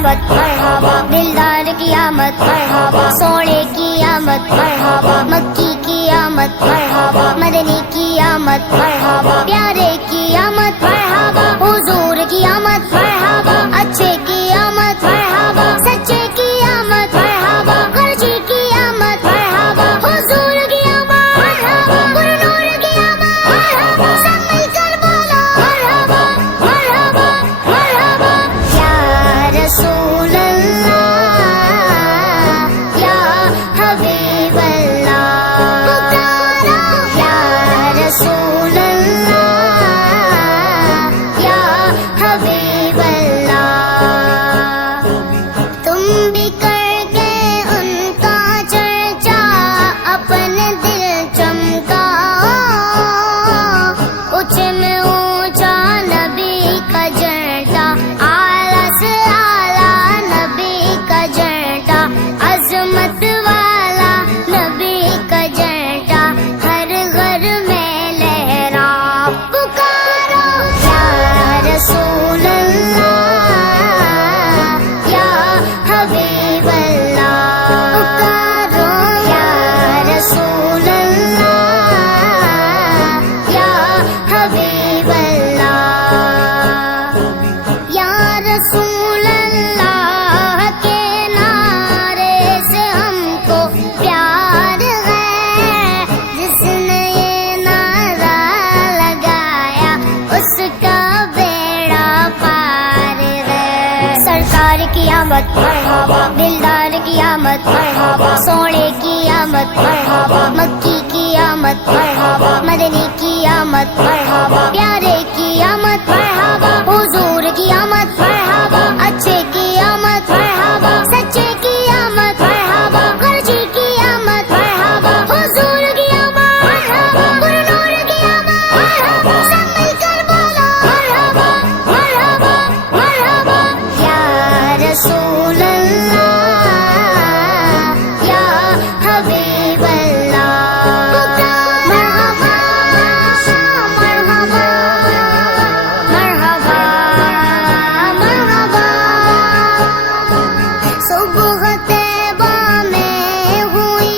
आमद मरहबा, दिलदार की आमद मरहबा, सोने की आमद मरहबा, मक्की की आमद मरहबा, मदनी की आमद मरहबा, प्यारे की आमद मरहबा, हुजूर की आमद मरहबा, अच्छे की आमद मरहबा, सच्चे की आमद मरहबा, गर्जी की आमद मरहबा, हुजूर की आमद मरहबा, गुरु नूर की आमद मरहबा, सब मिलकर बोलो मरहबा मरहबा मरहबा। या रसूल अल्लाह या हबीब अल्लाह, पुकारो या रसूल अल्लाह या हबीब अल्लाह। तुम भी करके उनका चर्चा अपने दिल चमकाओ, ऊंचे में ऊंचा नबी का जर्दा, आला से आला नबी का जर्दा, अजमत वाला नबी का जर्दा, हर घर में लहरा पुकारो या रसूल अल्लाह या हबीब अल्लाह, पुकारो या रसूल अल्लाह या हबीब अल्लाह। या रसूल अल्लाह के नारे से हमको प्यार है, जिसने ये नारा लगाया उसका बेड़ा पार है। सरकार की आमद मरहबा, दिलदार की आमद मरहबा, सोने की आमद मरहबा, मक्की की आमद मरहबा, मदनी की आमद मरहबा, प्यारे की आमद मरहबा, हुजूर की आमद मरहबा, अच्छे की आमद मरहबा, सच्चे की आमद मरहबा, गर्जी की आमद मरहबा, हुजूर की आमद मरहबा, गुरु नूर की आमद मरहबा, सब मिलकर बोलो मरहबा मरहबा मरहबा। या रसूल अल्लाह या हबीब अल्लाह, मरहबा मरहबा मरहबा मरहबा। सुबह तैबा में हुई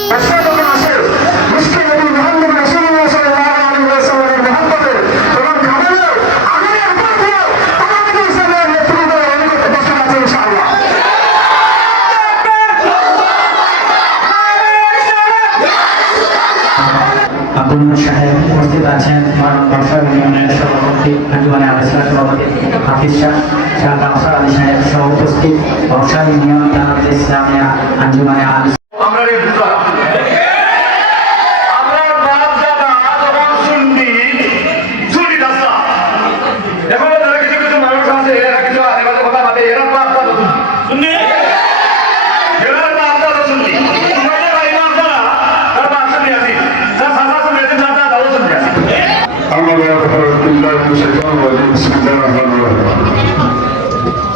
আব্দুল সাহেব উপস্থিত আছেন, বর্ষা ইউনিয়নের সভাপতি আঞ্জুমানে আলোচনা সভাপতি হাফিজ শাহ কাউসার আলী সাহেব সহ উপস্থিত, বর্ষা ইউনিয়ন জামাতে ইসলামিয়া আঞ্জুমানে আলোচনা।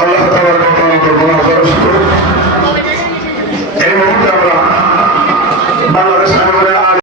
আল্লাহ তাআলা